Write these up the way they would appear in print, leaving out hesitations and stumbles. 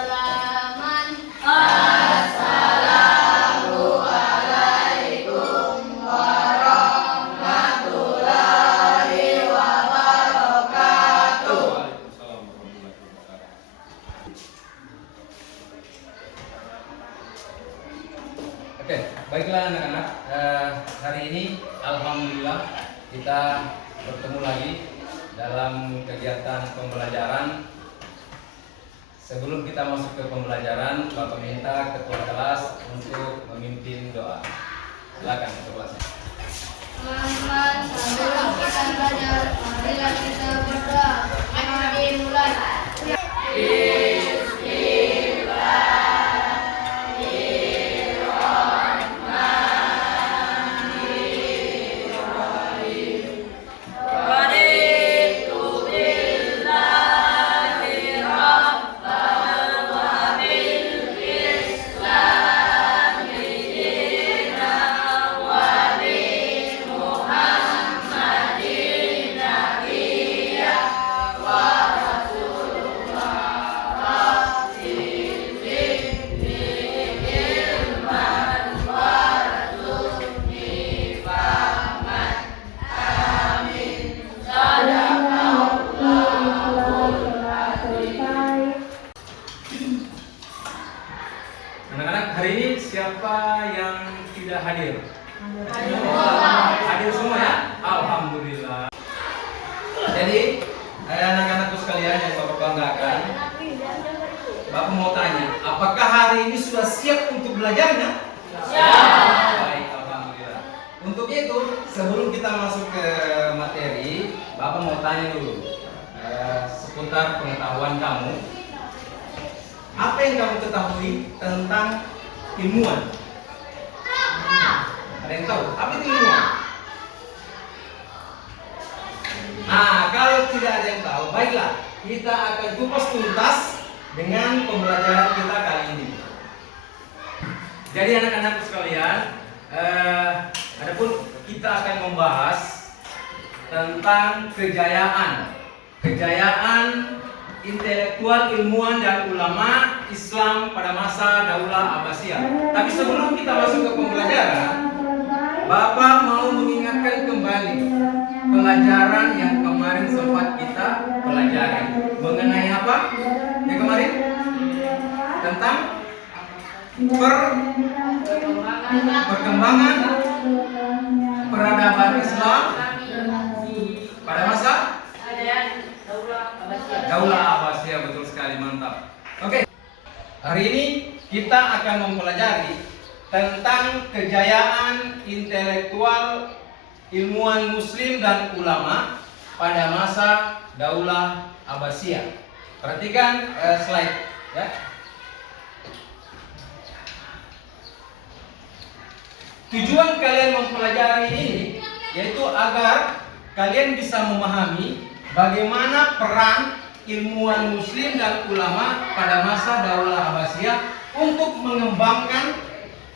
salaman. Assalamualaikum warahmatullahi wabarakatuh. Waalaikumsalam warahmatullahi wabarakatuh. Oke, baiklah anak-anak. Hari ini alhamdulillah kita bertemu lagi dalam kegiatan pembelajaran. Sebelum kita masuk ke pembelajaran, Bapak minta ketua kelas untuk memimpin doa. Silakan ketua kelas. Teman-teman, sebelum kita belajar, marilah kita berdoa. Mari mulai. Anak-anak, hari ini siapa yang tidak hadir? Hadir semua ya? Alhamdulillah. Jadi, anak-anakku sekalian yang Bapak banggakan, Bapak mau tanya, apakah hari ini sudah siap untuk belajarnya? Siap. Baik, alhamdulillah. Untuk itu, sebelum kita masuk ke materi, Bapak mau tanya dulu seputar pengetahuan kamu. Apa yang kamu ketahui tentang ilmuwan? Ada yang tahu? Apa itu ilmuwan? Nah, kalau tidak ada yang tahu, baiklah, kita akan kupas tuntas dengan pembelajaran kita kali ini. Jadi anak-anak sekalian, adapun kita akan membahas tentang kejayaan intelektual, ilmuwan dan ulama Islam pada masa Daulah Abbasiyah. Tapi sebelum kita masuk ke pembelajaran, Bapak mau mengingatkan kembali pelajaran yang kemarin sempat kita pelajari. Mengenai apa? Yang kemarin? Tentang perkembangan peradaban Islam pada masa Daulah Abbasiyah, betul sekali, mantap. Oke. Hari ini kita akan mempelajari tentang kejayaan intelektual, ilmuwan muslim dan ulama pada masa Daulah Abbasiyah. Perhatikan slide ya. Tujuan kalian mempelajari ini yaitu agar kalian bisa memahami bagaimana peran ilmuwan muslim dan ulama pada masa Daulah Abbasiyah untuk mengembangkan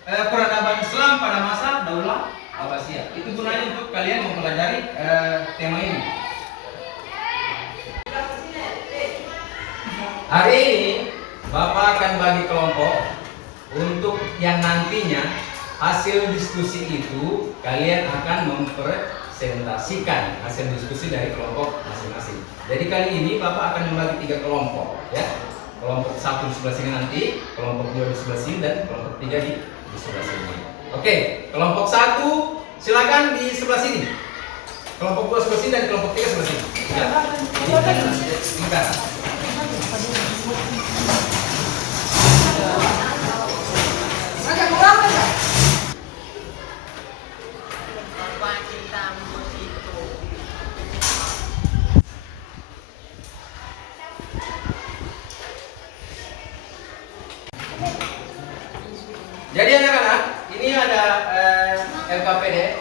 peradaban Islam pada masa Daulah Abbasiyah. Itu gunanya untuk kalian mempelajari tema ini. Hari ini Bapak akan bagi kelompok untuk yang nantinya hasil diskusi itu kalian akan mempresentasikan hasil diskusi dari kelompok masing-masing. Jadi kali ini Bapak akan membagi 3 kelompok ya. Kelompok 1 di sebelah sini nanti, kelompok 2 di sebelah sini dan kelompok 3 di sebelah sini. Oke, kelompok 1 silakan di sebelah sini. Kelompok 2 sebelah sini dan kelompok 3 sebelah sini. Ya. Jadi anak-anak, ini ada LKPD,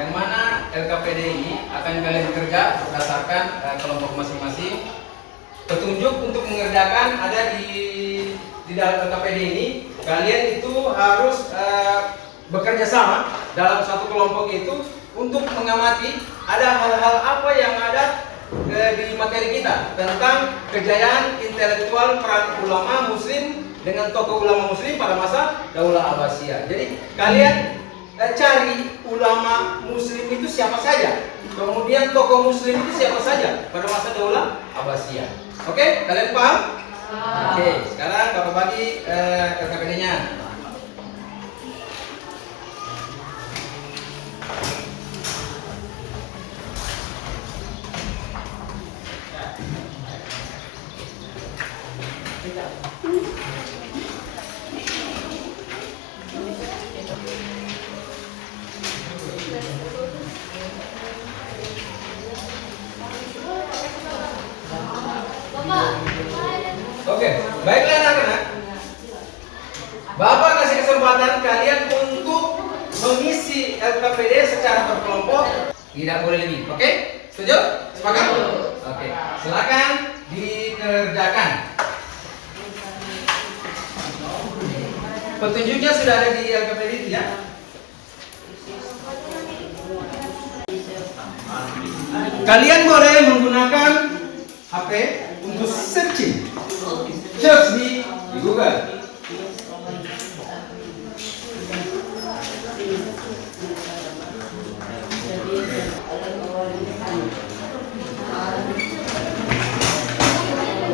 yang mana LKPD ini akan kalian kerja berdasarkan kelompok masing-masing. Petunjuk untuk mengerjakan ada di dalam LKPD ini. Kalian itu harus bekerja sama dalam satu kelompok itu untuk mengamati ada hal-hal apa yang ada di materi kita tentang kejayaan intelektual peran ulama muslim dengan tokoh ulama muslim pada masa Daulah Abbasiyah. Jadi kalian cari ulama muslim itu siapa saja, kemudian tokoh muslim itu siapa saja pada masa Daulah Abbasiyah. Oke, kalian paham? Oke, sekarang Bapak bagi LKPD-nya. Oke, baiklah anak-anak. Bapak kasih kesempatan kalian untuk mengisi LKPD secara berkelompok, tidak boleh lebih. Oke? Setuju? Sepakat? Oke. Silakan dikerjakan. Petunjuknya sudah ada di LKPD itu ya. Kalian boleh menggunakan HP untuk searching. Search di Google.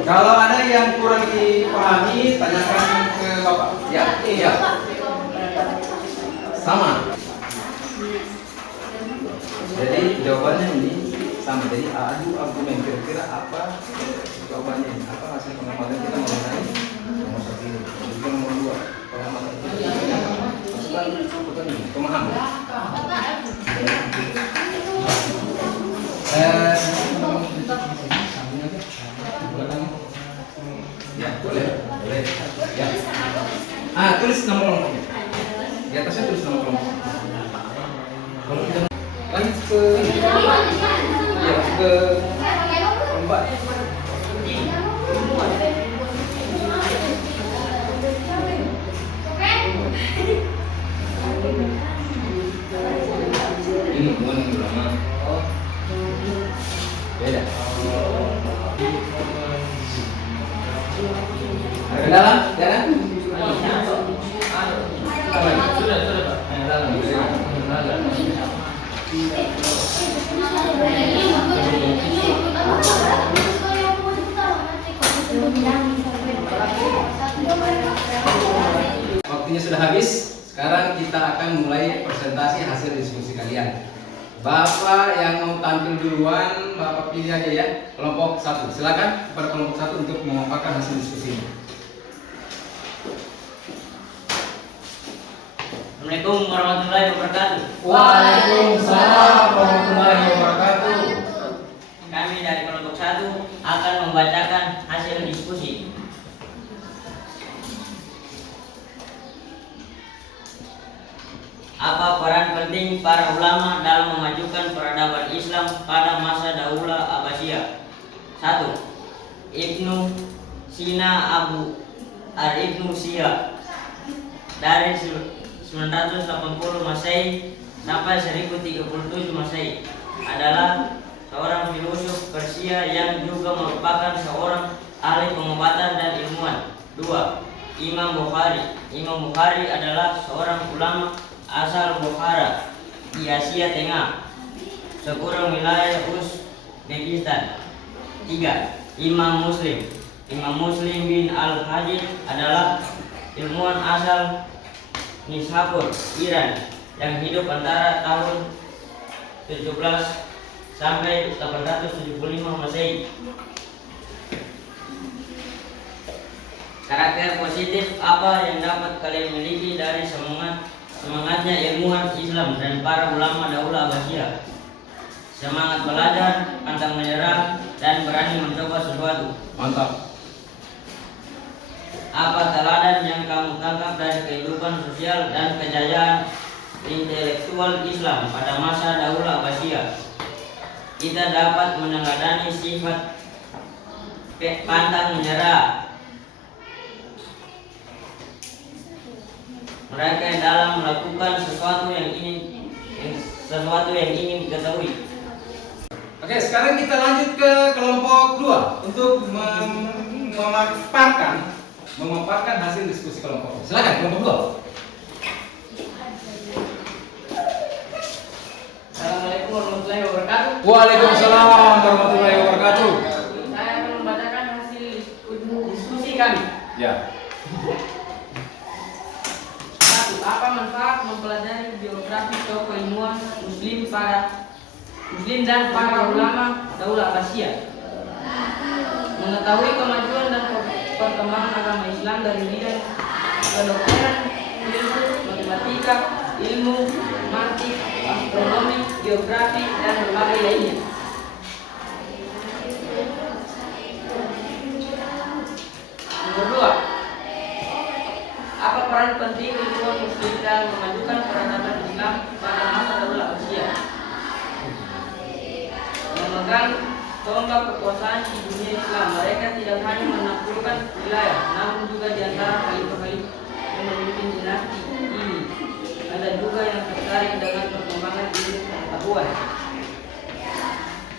Kalau ada yang kurang dipahami, tanyakan ke Bapak. Ya, iya. Sama. Jadi jawabannya ini sama. Jadi adu argumen kira-kira apa jawabannya? Apa hasil pengamatan kita mengenai nomor 1 ini? Juga nomor 2 pengamatan kita. Bukan pemahaman. Ya, boleh. Ya. Tulis nama kelompoknya. Di atasnya tulis nama kelompok. Kalau kita lanjut ke keempat. Ini bukan ulama. Beda. Ada dalam, jalan. Waktunya sudah habis. Sekarang kita akan mulai presentasi hasil diskusi kalian. Bapak yang mau tampil duluan, Bapak pilih aja ya. Kelompok 1. Silakan kepada kelompok 1 untuk memaparkan hasil diskusi. Assalamualaikum warahmatullahi wabarakatuh. Waalaikumsalam warahmatullahi wabarakatuh. Kami dari kelompok 1 akan membacakan hasil diskusi. Apa peran penting para ulama dalam memajukan peradaban Islam pada masa Daulah Abbasiyah? 1. Ibnu Sina Ibnu Sina dari 980 Masehi sampai 1037 Masehi adalah seorang filosof Persia yang juga merupakan seorang ahli pengobatan dan ilmuwan. 2. Imam Bukhari. Imam Bukhari adalah seorang ulama asal Bukhara di Asia Tengah, sekurang wilayah Uzbekistan. 3. Imam Muslim. Imam Muslim bin Al-Hajjaj adalah ilmuwan asal Nishapur, Iran, yang hidup antara tahun 17 sampai 875 Masehi. Karakter positif apa yang dapat kalian miliki dari semangatnya ilmuwan Islam dan para ulama Daulah Abbasiyah? Semangat belajar, pantang menyerah, dan berani mencoba sesuatu. Mantap. Apa teladan yang kamu tangkap dari kehidupan sosial dan kejayaan intelektual Islam pada masa Daulah Abbasiyah? Kita dapat meneladani sifat pantang menyerah mereka dalam melakukan sesuatu yang ingin diketahui. Oke, sekarang kita lanjut ke kelompok 2 untuk memaparkan hasil diskusi kelompok. Silakan kelompok 2. Assalamualaikum warahmatullahi wabarakatuh. Waalaikumsalam warahmatullahi wabarakatuh. Saya akan membacakan hasil diskusi kami. Ya. 1. Apa manfaat mempelajari biografi tokoh ilmuwan Muslim dan para ulama Daulah Abbasiyah? Mengetahui kemajuan dan perkembangan agama Islam dari bidang kedokteran, ilmu matematika, ilmu mantik, astronomi, geografi, dan berbagai lainnya. Nomor 2. Apa peran penting ilmuwan Muslim dalam memajukan peradaban Islam pada masa Daulah Abbasiyah? Memegang tombak kekuasaan di dunia Islam, mereka tidak hanya menaklukkan wilayah, namun juga di antara khalifah-khalifah yang memimpin dinasti ini. Ada juga yang tertarik dengan perkembangan ilmu pengetahuan.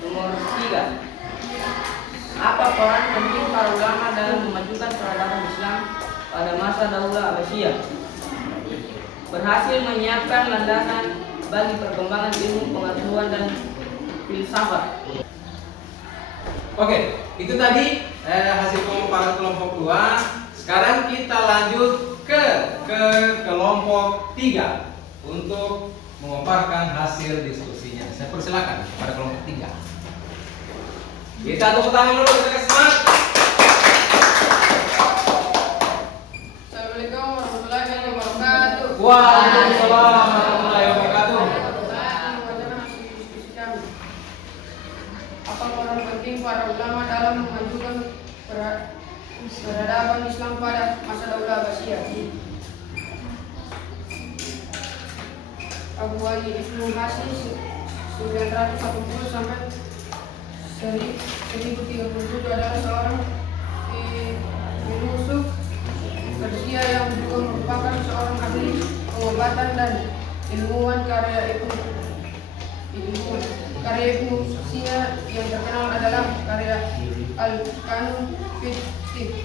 Nomor 3. Apa peran penting para ulama dalam memajukan peradaban Islam pada masa Daulah Abbasiyah? Berhasil menyiapkan landasan bagi perkembangan ilmu pengetahuan dan filsafat. Oke, itu tadi hasil pemaparan kelompok 2. Sekarang kita lanjut ke kelompok 3 untuk memaparkan hasil diskusinya. Saya persilakan pada kelompok 3. Kita tepuk tangan dulu, kita kasih semangat. Assalamualaikum warahmatullahi wabarakatuh. Waalaikumsalam warahmatullahi wabarakatuh. Apa peran penting para ulama dalam memajukan peradaban Islam pada masa Daulah Abbasiyah? Abu Ali Ibnu Hasim 910 sampai 1037 adalah seorang filosof Persia yang juga merupakan seorang ahli pengobatan dan ilmuwan. Karya Ibnu Sina yang terkenal adalah karya Al-Qanun Fiqh,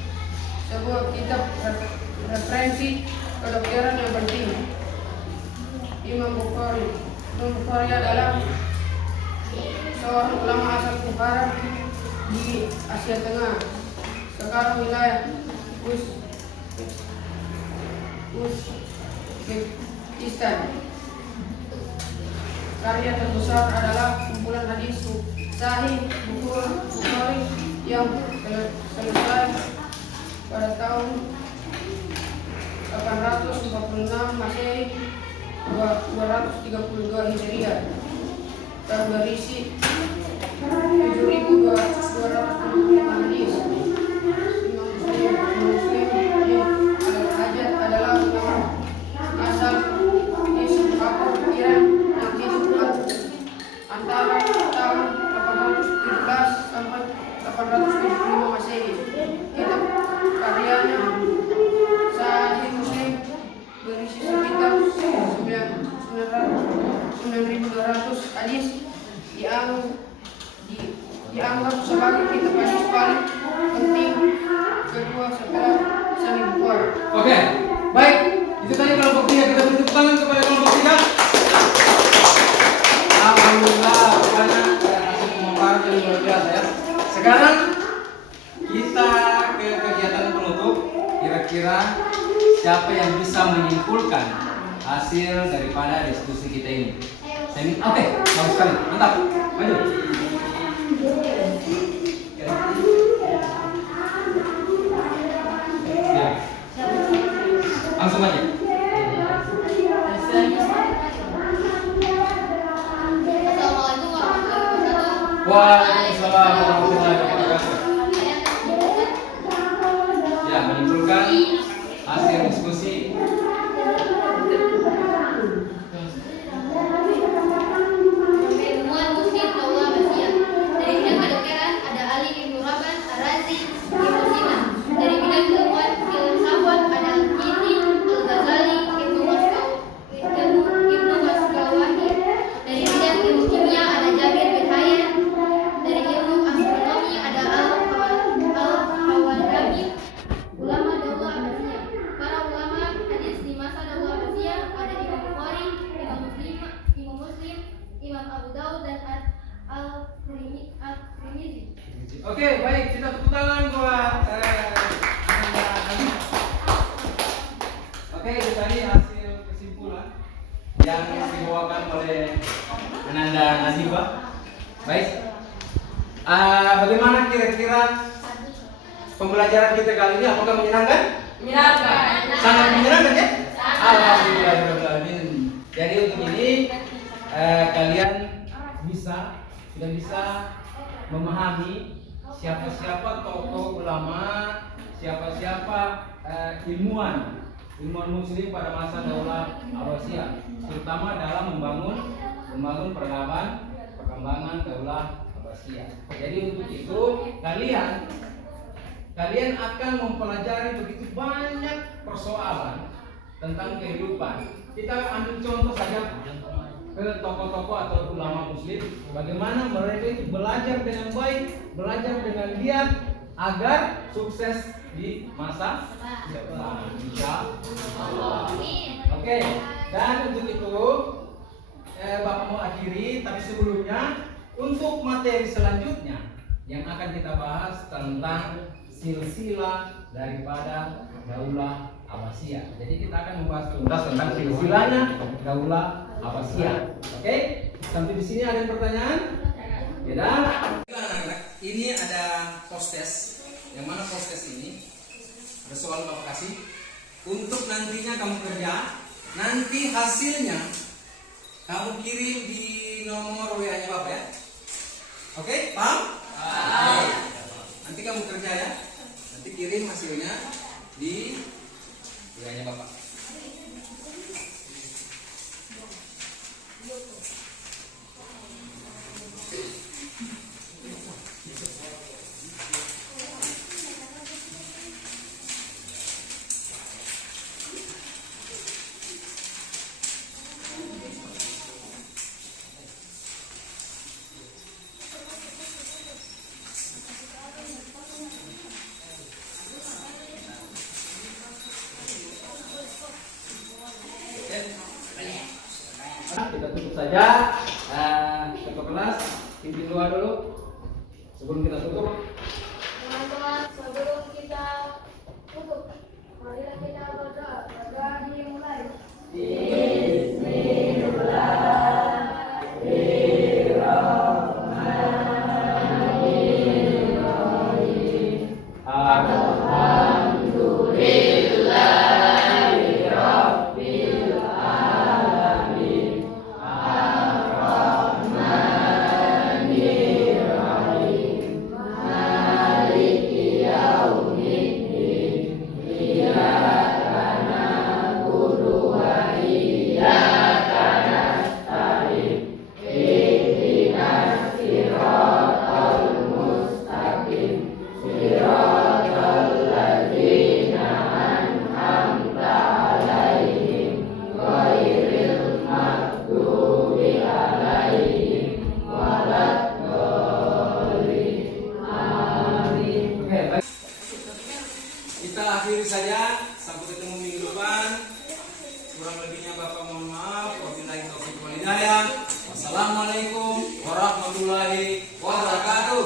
sebuah kitab referensi kedokteran yang penting. Imam Bukhari adalah seorang ulama asal Bukhara di Asia Tengah, sekarang wilayah Uzbekistan. Karya terbesar adalah kumpulan hadis Sahih Bukhari yang selesai pada tahun 846 Masehi 232 Hijriah dan berisi 7.275 hadis. Imam Muslim Al-Hajjaj adalah ulama asal Isfahan, Iran yang hidup antara tahun 817 sampai 875 Masehi. Kitab karyanya Sahih Muslim berisi sekitar 9.200 hadis, dianggap sebagai kitab hadis paling penting kedua setelah Sahih Bukhari. Oke, baik. Itu tadi kelompok 3. Kita beri tepuk tangan kepada kelompok 3. Alhamdulillah, pokoknya hasil pemaparan yang luar biasa ya. Sekarang kita ke kegiatan penutup. Kira-kira siapa yang bisa menyimpulkan hasil daripada diskusi kita ini? Oke, bagus sekali, mantap. Maju. Ya. Langsung aja. Assalamualaikum warahmatullahi wabarakatuh. Waalaikumsalam warahmatullahi wabarakatuh. Ya, menyimpulkan hasil diskusi. Ilmuwan Muslim Daulah Abbasiyah. Dari bidang kedokteran ada Ali Ibnu Rabban Ar-Razi Ibnu Sina. Dari bidang ilmuwan filsafat ada Al-Kindi Al-Ghazali Ibnu Mascawahi. Dari bidang ilmu kimia ada Jabir bin Hayyan kasih Pak. Baik. Bagaimana kira-kira pembelajaran kita kali ini? Apakah menyenangkan? Menyenangkan. Sangat menyenangkan ya? Alhamdulillah. Jadi untuk ini kalian sudah bisa memahami siapa-siapa tokoh ulama, siapa-siapa ilmuwan muslim pada masa Daulah Abbasiyah, terutama dalam membangun perkembangan Daulah Abbasiyah. Jadi untuk itu kalian akan mempelajari begitu banyak persoalan tentang kehidupan. Kita ambil contoh saja ke tokoh-tokoh atau ulama muslim, bagaimana mereka itu belajar dengan baik, belajar dengan giat agar sukses di masa depan. Insyaallah. Oke, dan untuk itu Bapak mau akhiri, tapi sebelumnya untuk materi selanjutnya yang akan kita bahas tentang silsilah daripada Daulah Abbasiyah. Jadi kita akan membahas tuntas tentang silsilahnya Daulah Abbasiyah. Oke? Sampai di sini ada pertanyaan? Tidak? Ini ada postes. Yang mana postes ini? Ada soal Bapak kasih. Untuk nantinya kamu kerja, nanti hasilnya kamu kirim di nomor WA-nya Bapak ya. Oke? Paham? Oke. Nanti kamu kerja ya. Nanti kirim hasilnya di WA-nya Bapak. Kita tutup saja ketua kelas, pimpin doa dulu sebelum kita tutup. Teman-teman, sebelum kita tutup, marilah kita berdoa. Berdoa dimulai. Kita akhiri saja, sampai ketemu minggu depan. Kurang lebihnya Bapak mohon maaf. Wabillahi taufiq wal hidayah. Wassalamualaikum warahmatullahi wabarakatuh.